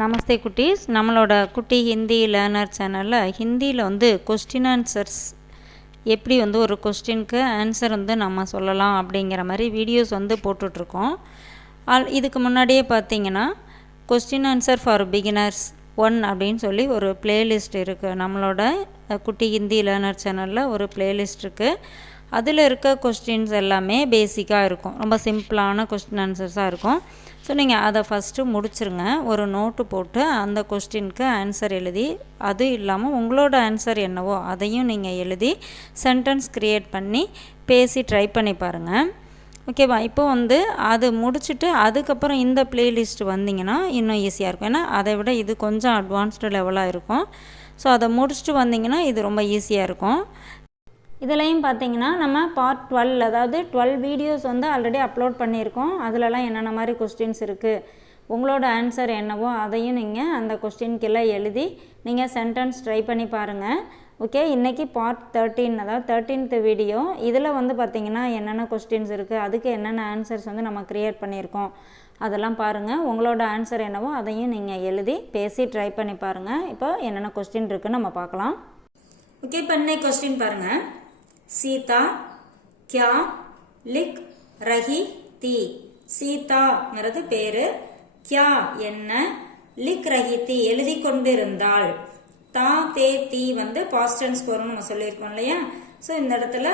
நமஸ்தே குட்டீஸ். நம்மளோட குட்டி ஹிந்தி லேர்னர் சேனலில் ஹிந்தியில் கொஸ்டின் ஆன்சர்ஸ் எப்படி ஒரு கொஸ்டினுக்கு ஆன்சர் நம்ம சொல்லலாம் அப்படிங்கிற மாதிரி வீடியோஸ் போட்டுட்ருக்கோம். இதுக்கு முன்னாடியே பார்த்தீங்கன்னா கொஸ்டின் ஆன்சர் ஃபார் பிகினர்ஸ் 1 அப்படின்னு சொல்லி ஒரு பிளேலிஸ்ட் இருக்குது. நம்மளோட குட்டி ஹிந்தி லேர்னர் சேனலில் ஒரு பிளேலிஸ்ட் இருக்குது. அதில் இருக்க கொஸ்டின்ஸ் எல்லாமே பேசிக்காக இருக்கும், ரொம்ப சிம்பிளான கொஸ்டின் ஆன்சர்ஸாக இருக்கும். ஸோ நீங்கள் அதை ஃபஸ்ட்டு முடிச்சுருங்க. ஒரு நோட்டு போட்டு அந்த கொஸ்டினுக்கு ஆன்சர் எழுதி, அது இல்லாமல் உங்களோட ஆன்சர் என்னவோ அதையும் நீங்கள் எழுதி சென்டென்ஸ் க்ரியேட் பண்ணி பேசி ட்ரை பண்ணி பாருங்கள். ஓகேவா? இப்போ அது முடிச்சுட்டு அதுக்கப்புறம் இந்த பிளேலிஸ்ட் வந்தீங்கன்னா இன்னும் ஈஸியாக இருக்கும். ஏன்னா அதை விட இது கொஞ்சம் அட்வான்ஸ்டு லெவலாக இருக்கும். ஸோ அதை முடிச்சுட்டு வந்தீங்கன்னா இது ரொம்ப ஈஸியாக இருக்கும். இதுலேயும் பார்த்தீங்கன்னா நம்ம பார்ட் 12, அதாவது 12 வீடியோஸ் ஆல்ரெடி அப்லோட் பண்ணியிருக்கோம். அதிலலாம் என்னென்ன மாதிரி கொஸ்டின்ஸ் இருக்குது, உங்களோட ஆன்சர் என்னவோ அதையும் நீங்கள் அந்த கொஸ்டின்கெல்லாம் எழுதி நீங்கள் சென்டென்ஸ் ட்ரை பண்ணி பாருங்கள். ஓகே, இன்றைக்கி பார்ட் 13, அதாவது 13th வீடியோ. இதில் பார்த்தீங்கன்னா என்னென்ன கொஸ்டின்ஸ் இருக்குது, அதுக்கு என்னென்ன ஆன்சர்ஸ் நம்ம க்ரியேட் பண்ணியிருக்கோம் அதெல்லாம் பாருங்கள். உங்களோட ஆன்சர் என்னவோ அதையும் நீங்கள் எழுதி பேசி ட்ரை பண்ணி பாருங்கள். இப்போ என்னென்ன கொஸ்டின் இருக்குன்னு நம்ம பார்க்கலாம். ஓகே, இப்போ இன்னைக்கு கொஸ்டின் பாருங்கள். सीता क्या लिख रही थी? சீதாங்கிறது பேரு, क्या என்ன, लिख रही थी எழுதி கொண்டிருந்தாள். தா தே தீ பாஸ்ட் டென்ஸ் வரும்னு நம்ம சொல்லியிருக்கோம் இல்லையா? ஸோ இந்த இடத்துல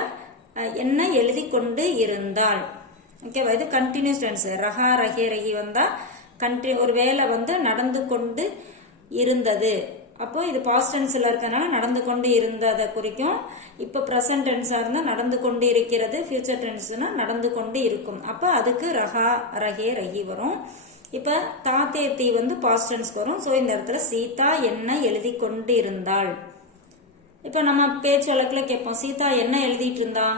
என்ன எழுதி கொண்டு இருந்தாள். ஓகேவா? இது கண்டினியூஸ் டென்ஸ். ரஹா ரஹே ரஹி ஒரு வேலை நடந்து கொண்டு இருந்தது. அப்போ இது பாஸ்ட் டென்ஸ்ல இருக்கனால நடந்து கொண்டு இருந்ததை குறிக்கும். இப்போ ப்ரெசன்ட் டென்ஸா இருந்தா நடந்து கொண்டு இருக்கிறது, ஃபியூச்சர் டென்ஸ்னா நடந்து கொண்டு இருக்கும். அப்போ அதுக்கு ரஹா ரஹே ரஹி வரும். இப்போ தாத்தே தீ பாஸ்ட் டென்ஸ் வரும். ஸோ இந்த இடத்துல சீதா என்ன எழுதி கொண்டு இருந்தாள். இப்போ நம்ம பேச்சு வழக்கில் கேட்போம், சீதா என்ன எழுதிட்டு இருந்தா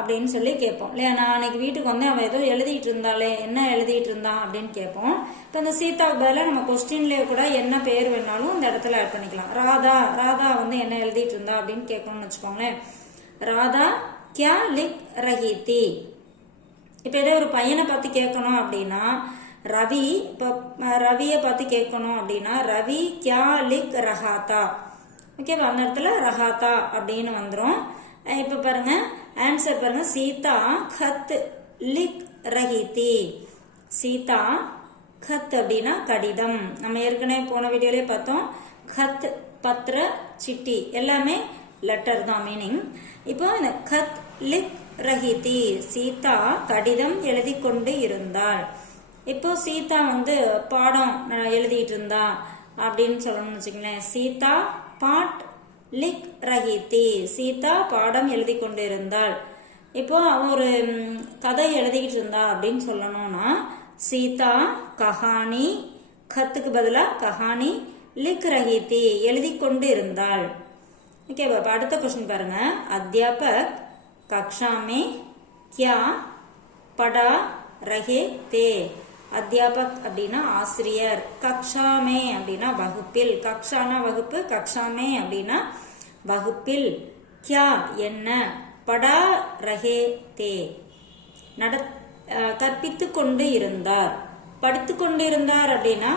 அப்படின்னு சொல்லி கேட்போம் இல்லையா? நான் அன்னைக்கு வீட்டுக்கு அவன் ஏதோ எழுதிட்டு இருந்தாளே, என்ன எழுதிட்டு இருந்தான் அப்படின்னு கேட்போம். இப்போ இந்த சீதாவுக்கு பதிலாக நம்ம கொஸ்டின்லேயே கூட என்ன பேர் வேணாலும் இந்த இடத்துல ஆட் பண்ணிக்கலாம். ராதா, ராதா என்ன எழுதிட்டு இருந்தா அப்படின்னு கேட்கணும்னு வச்சுக்கோங்களேன். ராதா கியா லிக் ரஹி தி. இப்போ இதே ஒரு பையனை பார்த்து கேட்கணும் அப்படின்னா ரவி, இப்போ ரவியை பார்த்து கேட்கணும் அப்படின்னா ரவி கியா லிக் ரஹாத்தா. ஓகேவா? அந்த இடத்துல ரஹாத்தா அப்படின்னு வந்துடும். இப்போ பாருங்க ஆன்சர் பாருங்க. சீதா खत लिख रही थी. சீதா खत அப்படின்னா கடிதம். நம்ம ஏற்கனவே போன வீடியோலயே பார்த்தோம். खत பத்திர, சிட்டி எல்லாமே லெட்டர் தான் மீனிங். இப்போ இந்த खत लिख रही थी, சீதா கடிதம் எழுதி கொண்டு இருந்தாள். இப்போ சீதா பாடம் எழுதிட்டு இருந்தா அப்படின்னு சொல்லணும்னு வச்சுக்கங்களேன். சீதா பாட் லிக் ரஹி தி, சீதா பாடம் எழுதி கொண்டு இருந்தாள். இப்போ ஒரு கதை எழுதிக்கிட்டு இருந்தா அப்படின்னு சொல்லணும்னா சீதா கஹானி, கத்துக்கு பதிலா கஹானி, லிக் ரஹி தி எழுதி கொண்டு இருந்தாள். ஓகேவா? அடுத்த கொஸ்டின் பாருங்க. அத்தியாபக் கக்ஷா மே கியா படா ரஹே தே. அத்தியாபக் அப்படின்னா ஆசிரியர், கக்ஷாமே அப்படின்னா வகுப்பில். கக்ஷானா வகுப்பு, கக்ஷாமே அப்படின்னா வகுப்பில். கியா என்ன, படா ரஹே தே கற்பித்து கொண்டு இருந்தார். படித்து கொண்டு இருந்தார் அப்படின்னா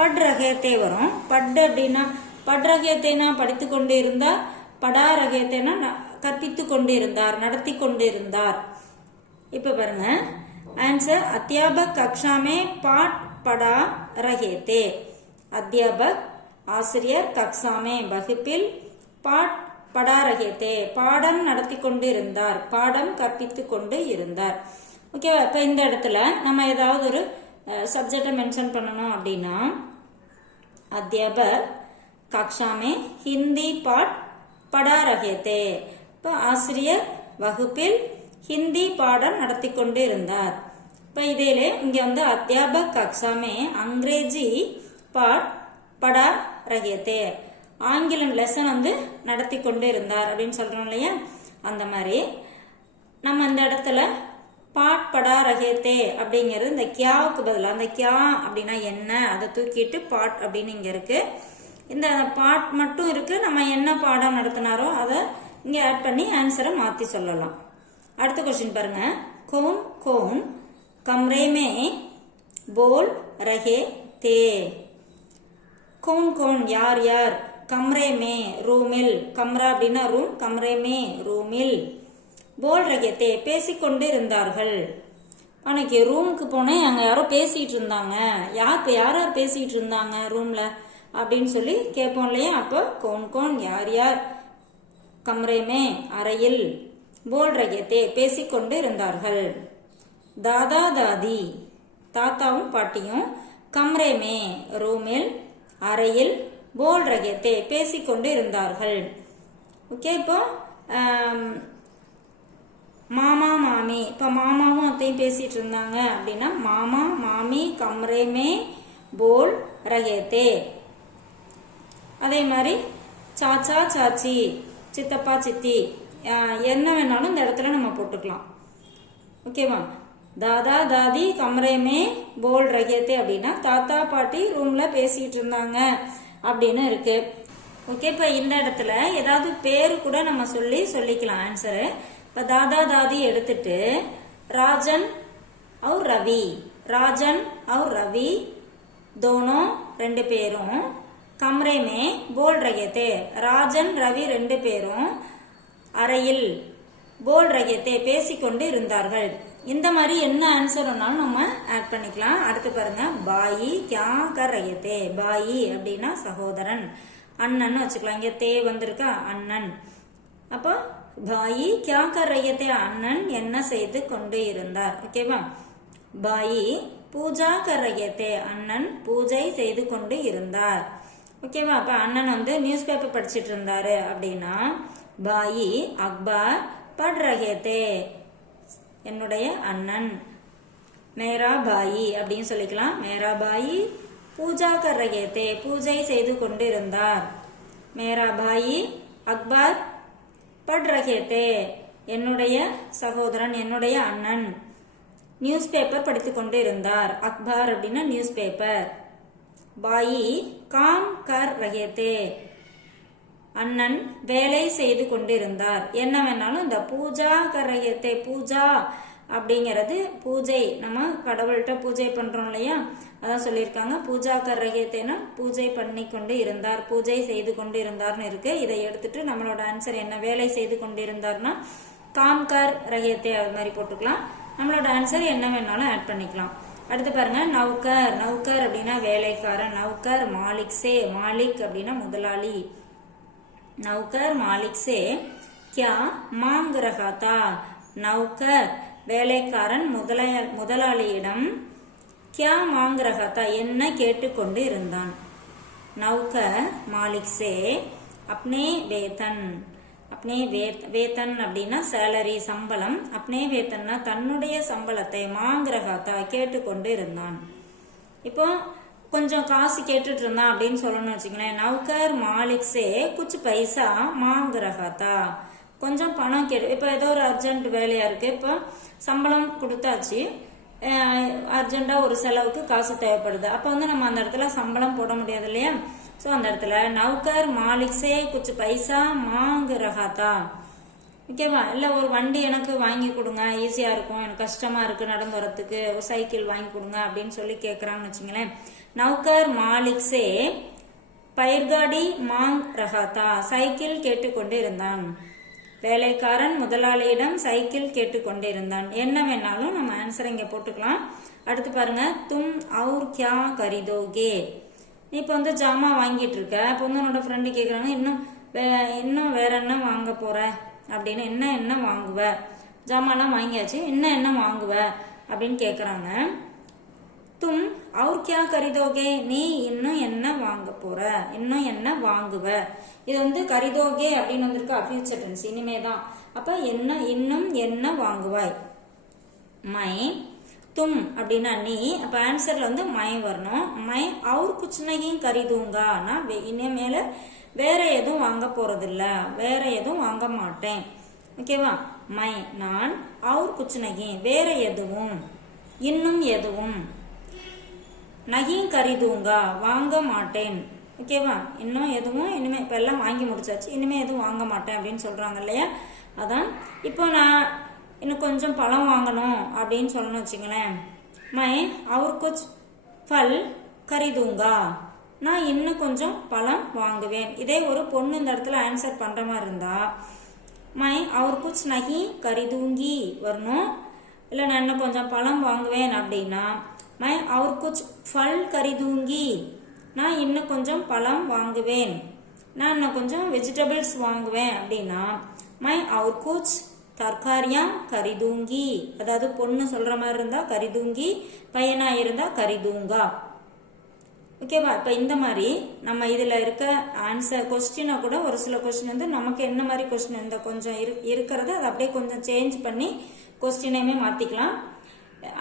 பட் ரஹேத்தே வரும். பட் அப்படின்னா பட் ரஹேத்தேனா படித்து கொண்டு இருந்தார், படா ரஹேத்தேனா கற்பித்து கொண்டு இருந்தார், நடத்தி கொண்டு இருந்தார். இப்ப பாருங்க ஆன்சர். அத்தியாபக் கக்ஷா மே பாட் படா ரஹே தே. அத்தியாபக் ஆசிரியர், கக்ஷா மே வகுப்பில், பாட் படா ரஹே தே பாடம் நடத்தி கொண்டு இருந்தார், பாடம் கற்பித்து கொண்டு இருந்தார். ஓகேவா? இப்போ இந்த இடத்துல நம்ம ஏதாவது ஒரு சப்ஜெக்டை மென்ஷன் பண்ணணும் அப்படின்னா அத்தியாபக் கக்ஷா மே ஹிந்தி பாட் படா ரஹே தே. இப்போ ஆசிரியர் வகுப்பில் ஹிந்தி பாடம் நடத்தி கொண்டு இருந்தார். இப்போ இதே இங்க அத்தியாபக் கக்ஷா மே அங்கிரேஜி பாட் படா ரஹே தே, ஆங்கிலம் லெசன் நடத்தி கொண்டு இருந்தார் அப்படின்னு சொல்றோம் இல்லையா? அந்த மாதிரி நம்ம இந்த இடத்துல பாட் படா ரஹே தே அப்படிங்கிறது இந்த கியாவுக்கு பதிலாக, அந்த கியா அப்படின்னா என்ன அதை தூக்கிட்டு பாட் அப்படின்னு இங்க இருக்கு. இந்த பாட் மட்டும் இருக்கு. நம்ம என்ன பாடம் நடத்தினாரோ அதை இங்க ஆட் பண்ணி ஆன்சரை மாத்தி சொல்லலாம். அடுத்த क्वेश्चन பாருங்க. कौन कौन कमरे में बोल रहे थे. कौन कौन यार यार कमरे में रूमिल कमरा அப்படினா ரூம் कमरे में रूमिल बोल रहे थे பேசிக்கொண்டு இருந்தார்கள் அன்னைக்கு ரூமுக்கு போனேன் அங்க யாரோ பேசிட்டு இருந்தாங்க யார் யார் பேசிட்டு இருந்தாங்க ரூம்ல அப்படின்னு சொல்லி கேட்போம் இல்லையா அப்போ कौन कौन யார் யார் कमरे में அறையில் बोल रहे थे பேசிக்கொண்டு இருந்தார்கள் दादा दादी தாத்தாவும் பாட்டியும் कमरे में रूमिல் அறையில் போல் ரகேத்தே பேசிக்கொண்டு இருந்தார்கள் ஓகே இப்போ மாமா மாமி இப்போ மாமாவும் அத்தையும் பேசிட்டு இருந்தாங்க அப்படின்னா மாமா மாமி கம்ரே மே போல் ரகேத்தே அதே மாதிரி சாச்சா சாச்சி சித்தப்பா சித்தி என்ன வேணாலும் இந்த இடத்துல நம்ம போட்டுக்கலாம் ஓகேவா தாதா தாதி கமரேமே போல் ரகேத்தே அப்படின்னா தாத்தா பாட்டி ரூம்ல பேசிட்டு இருந்தாங்க அப்படின்னு இருக்கு ஓகே இப்ப இந்த இடத்துல ஏதாவது பேரு கூட நம்ம சொல்லிக்கலாம் ஆன்சரு இப்ப தாதா தாதி எடுத்துட்டு ராஜன் और ரவி ராஜன் और ரவி दोनों ரெண்டு பேரும் கமரே மே போல் ரகேத்தே ராஜன் ரவி ரெண்டு பேரும் அறையில் போல் ரகேத்தே பேசிக்கொண்டு இருந்தார்கள் இந்த மாதிரி என்ன ஆன்சர் வேணாலும் நம்ம ஆட் பண்ணிக்கலாம் அடுத்து பாருங்க பாயி கியா கர் ரஹே பாயி அப்படின்னா சகோதரன் அண்ணன் வச்சுக்கலாம் இங்க தே வந்திருக்கா அண்ணன் அப்போ பாயி கியா கர் ரஹே அண்ணன் என்ன செய்து கொண்டு இருந்தார் ஓகேவா பாயி பூஜா கர் ரஹே அண்ணன் பூஜை செய்து கொண்டு இருந்தார் ஓகேவா அப்ப அண்ணன் வந்து நியூஸ் பேப்பர் படிச்சிட்டு இருந்தாரு அப்படின்னா பாயி அக்பார் பட் ரஹே என்னுடைய அண்ணன் மேரா பாயி அப்படின்னு சொல்லிக்கலாம் மேரா பாயி பூஜா கர் ரஹே தே பூஜை செய்து கொண்டு இருந்தார் மேரா பாயி அக்பார் பட் ரஹே தே என்னுடைய சகோதரன் என்னுடைய அண்ணன் நியூஸ் பேப்பர் படித்துக் கொண்டு இருந்தார் அக்பார் அப்படின்னா நியூஸ் பேப்பர் பாயி காம் கர் ரஹே தே அண்ணன் வேலை செய்து கொண்டிருந்தார் என்ன வேணாலும் இந்த பூஜா கரையத்தை பூஜா அப்படிங்கிறது பூஜை நம்ம கடவுள்கிட்ட பூஜை பண்றோம் இல்லையா அதான் சொல்லியிருக்காங்க பூஜா கரையத்தைனா பூஜை பண்ணி கொண்டு இருந்தார் பூஜை செய்து கொண்டு இருந்தார்னு இருக்கு இதை எடுத்துட்டு நம்மளோட ஆன்சர் என்ன வேலை செய்து கொண்டிருந்தார்னா காம்கர் ரஹேத்தே அது மாதிரி போட்டுக்கலாம் நம்மளோட ஆன்சர் என்ன வேணாலும் ஆட் பண்ணிக்கலாம் அடுத்து பாருங்க நௌகர் நௌகர் அப்படின்னா வேலைக்காரன் நௌகர் மாலிக் சே மாலிக் அப்படின்னா முதலாளி नौकर मालिक से क्या मांग रहा था नौकर வேலைக்காரன் முதலாளியிடம் क्या मांग रहा था என்ன கேட்டுக்கொண்டு இருந்தான் नौकर मालिक से अपने वेतन அப்படின்னா சேலரி சம்பளம் अपने वेतनனா தன்னுடைய சம்பளத்தை मांग रहा था கேட்டுக்கொண்டு இருந்தான் இப்போ கொஞ்சம் காசு கேட்டுட்டு இருந்தான் அப்படின்னு சொல்லணும்னு வச்சுங்களேன் நௌகர் மாலிக் சே குछ பைசா மாங் ரஹா தா கொஞ்சம் பணம் கேட்டு இப்போ ஏதோ ஒரு அர்ஜென்ட் வேலையா இருக்கு இப்போ சம்பளம் கொடுத்தாச்சு அர்ஜென்டா ஒரு செலவுக்கு காசு தேவைப்படுது அப்போ வந்து நம்ம அந்த இடத்துல சம்பளம் போட முடியாது இல்லையா ஸோ அந்த இடத்துல நௌகர் மாலிக் சே குछ பைசா மாங் ரஹா தா ஓகேவா இல்ல ஒரு வண்டி எனக்கு வாங்கி கொடுங்க ஈஸியா இருக்கும் எனக்கு கஷ்டமா இருக்கு நடந்து வரதுக்கு ஒரு சைக்கிள் வாங்கி கொடுங்க அப்படின்னு சொல்லி கேக்குறாங்கன்னு வச்சுங்களேன் நௌகர் மாலிக் சே பயிர்காடி மாங் ரஹா தா சைக்கிள் கேட்டுக்கொண்டு இருந்தான் வேலைக்காரன் முதலாளியிடம் சைக்கிள் கேட்டுக்கொண்டிருந்தான் என்ன வேணாலும் நம்ம ஆன்சர் இங்க போட்டுக்கலாம் அடுத்து பாருங்க தும் और क्या खरीदोगे நீ இப்போ வந்து ஜாமா வாங்கிட்டு இருக்க இப்போ வந்து உன்னோட ஃப்ரெண்டு கேக்குறாங்க இன்னும் வேற என்ன வாங்க போற அப்படின்னு என்ன வாங்குவ ஜாமான்லாம் வாங்கியாச்சு என்ன வாங்குவ அப்படின்னு கேக்குறாங்க தும் और क्या खरीदोगे நீ இன்னும் என்ன வாங்க போற இன்னும் என்ன வாங்குவ இது வந்து खरीदोगे அப்படின்னு வந்திருக்கா ஃபியூச்சர் டென்ஸ் இனிமே தான் அப்ப இன்னும் என்ன வாங்குவாய் மை தும் அப்படின்னா நீ அப்ப ஆன்சர்ல வந்து மை வரணும் மை और कुछ नहीं खरीदूंगा நான் இனிமேல வேற எதுவும் வாங்க போறது இல்ல வேற எதுவும் வாங்க மாட்டேன் ஓகேவா மை நான் और कुछ नहीं வேற எதுவும் இன்னும் எதுவும் नहीं खरीदूंगा வாங்க மாட்டேன் ஓகேவா இன்னும் எதுவும் இனிமே இப்ப எல்லாம் வாங்கி முடிச்சாச்சு இனிமே எதுவும் வாங்க மாட்டேன் அப்படின்னு சொல்றாங்க இல்லையா அதான் இப்போ நான் இன்னும் கொஞ்சம் பழம் வாங்கணும் அப்படின்னு சொல்லணும் வச்சுங்களேன் मैं और कुछ फल खरीदूंगा நான் இன்னும் கொஞ்சம் பழம் வாங்குவேன். இதே ஒரு பொண்ணு இந்த இடத்துல ஆன்சர் பண்ற மாதிரி இருந்தா மை அவர் குச் நஹி கரிதூங்கி வரணும். இல்லை நான் இன்னும் கொஞ்சம் பழம் வாங்குவேன் அப்படின்னா மை அவர் குச் ஃபல் கரிதூங்கி, நான் இன்னும் கொஞ்சம் பழம் வாங்குவேன். நான் இன்னும் கொஞ்சம் வெஜிடபிள்ஸ் வாங்குவேன் அப்படின்னா மை அவர் குச் தர்காரியா கரிதூங்கி. அதாவது பொண்ணு சொல்ற மாதிரி இருந்தா கரிதூங்கி, பையனா இருந்தா கரிதூங்கா. ஓகேவா? இப்போ இந்த மாதிரி நம்ம இதில் இருக்க ஆன்சர் கொஸ்டினை கூட ஒரு சில கொஸ்டின் வந்து நமக்கு என்ன மாதிரி கொஸ்டின் இந்த கொஞ்சம் இருக்கிறத அதை அப்படியே கொஞ்சம் சேஞ்ச் பண்ணி கொஸ்டினையுமே மாற்றிக்கலாம்.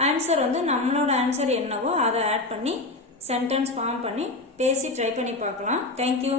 ஆன்சர் வந்து நம்மளோட ஆன்சர் என்னவோ அதை ஆட் பண்ணி சென்டென்ஸ் ஃபார்ம் பண்ணி பேசி ட்ரை பண்ணி பார்க்கலாம். தேங்க்யூ.